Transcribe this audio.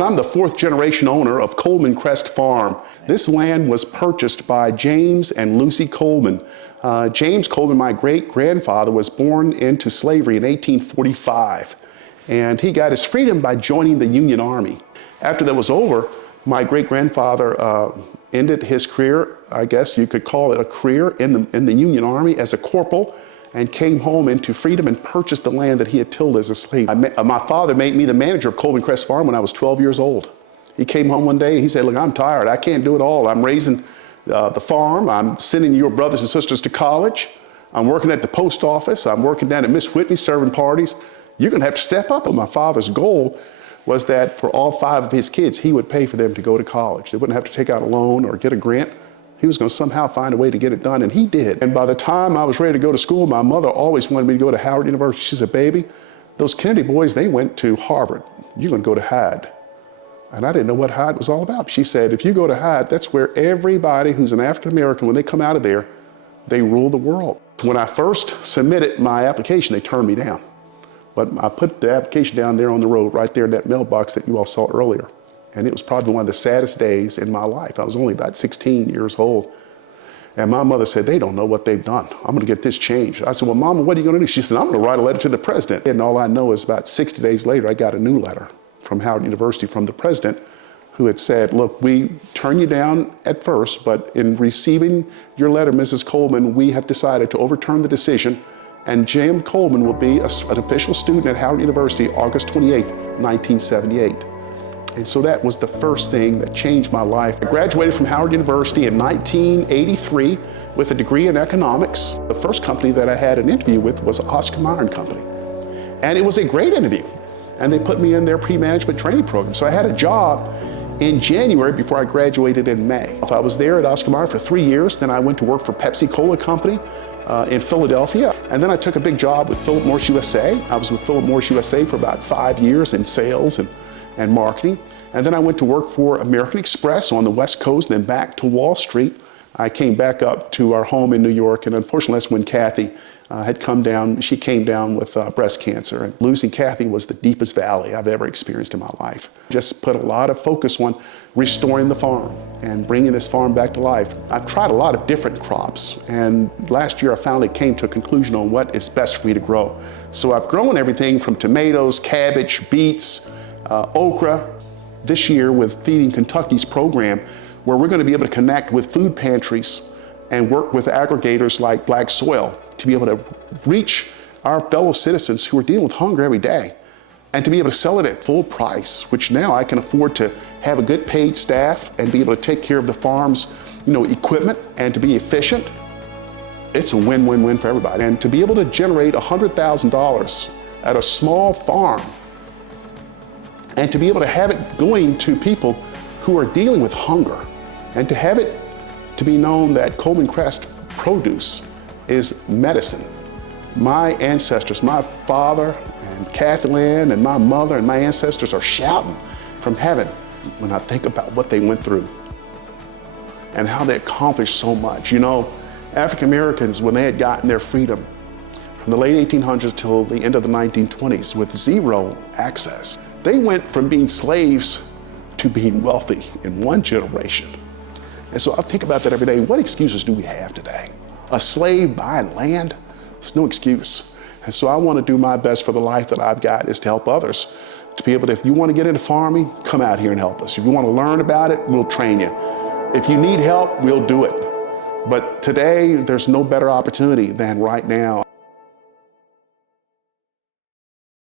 I'm the fourth generation owner of Coleman Crest Farm. This land was purchased by James and Lucy Coleman. James Coleman, my great-grandfather, was born into slavery in 1845, and he got his freedom by joining the Union Army. After that was over, my great-grandfather ended his career, I guess you could call it a career, in the Union Army as a corporal, and came home into freedom and purchased the land that he had tilled as a slave. My father made me the manager of Coleman Crest Farm when I was 12 years old. He came home one day and he said, look, I'm tired, I can't do it all. I'm raising the farm, I'm sending your brothers and sisters to college, I'm working at the post office, I'm working down at Miss Whitney's serving parties. You're gonna have to step up. And my father's goal was that for all 5 of his kids, he would pay for them to go to college. They wouldn't have to take out a loan or get a grant. He was going to somehow find a way to get it done, and he did. And by the time I was ready to go to school, my mother always wanted me to go to Howard University. She said, baby, those Kennedy boys, they went to Harvard. You're going to go to Hyde. And I didn't know what Hyde was all about. She said, if you go to Hyde, that's where everybody who's an African-American, when they come out of there, they rule the world. When I first submitted my application, they turned me down. But I put the application down there on the road, right there in that mailbox that you all saw earlier. And it was probably one of the saddest days in my life. I was only about 16 years old. And my mother said, they don't know what they've done. I'm gonna get this changed. I said, well, Mama, what are you gonna do? She said, I'm gonna write a letter to the president. And all I know is about 60 days later, I got a new letter from Howard University from the president who had said, look, we turned you down at first, but in receiving your letter, Mrs. Coleman, we have decided to overturn the decision, and Jim Coleman will be an official student at Howard University August 28, 1978. And so that was the first thing that changed my life. I graduated from Howard University in 1983 with a degree in economics. The first company that I had an interview with was Oscar Mayer & Company. And it was a great interview. And they put me in their pre-management training program. So I had a job in January before I graduated in May. I was there at Oscar Mayer for 3 years. Then I went to work for Pepsi-Cola Company in Philadelphia. And then I took a big job with Philip Morris USA. I was with Philip Morris USA for about 5 years in sales and marketing. And then I went to work for American Express on the West Coast, and then back to Wall Street. I came back up to our home in New York, and unfortunately that's when Kathy had come down. She came down with breast cancer, and losing Kathy was the deepest valley I've ever experienced in my life. Just put a lot of focus on restoring the farm and bringing this farm back to life. I've tried a lot of different crops, and last year I finally came to a conclusion on what is best for me to grow. So I've grown everything from tomatoes, cabbage, beets, okra. This year with Feeding Kentucky's program, where we're going to be able to connect with food pantries and work with aggregators like Black Soil to be able to reach our fellow citizens who are dealing with hunger every day, and to be able to sell it at full price, which now I can afford to have a good paid staff and be able to take care of the farm's equipment and to be efficient. It's a win-win-win for everybody. And to be able to generate $100,000 at a small farm, and to be able to have it going to people who are dealing with hunger, and to have it to be known that Coleman Crest produce is medicine. My ancestors, my father and Kathy Lynn and my mother and my ancestors are shouting from heaven when I think about what they went through and how they accomplished so much. African Americans, when they had gotten their freedom from the late 1800s till the end of the 1920s with zero access, they went from being slaves to being wealthy in one generation. And so I think about that every day. What excuses do we have today? A slave buying land? It's no excuse. And so I want to do my best for the life that I've got is to help others. To be able to, if you want to get into farming, come out here and help us. If you want to learn about it, we'll train you. If you need help, we'll do it. But today, there's no better opportunity than right now.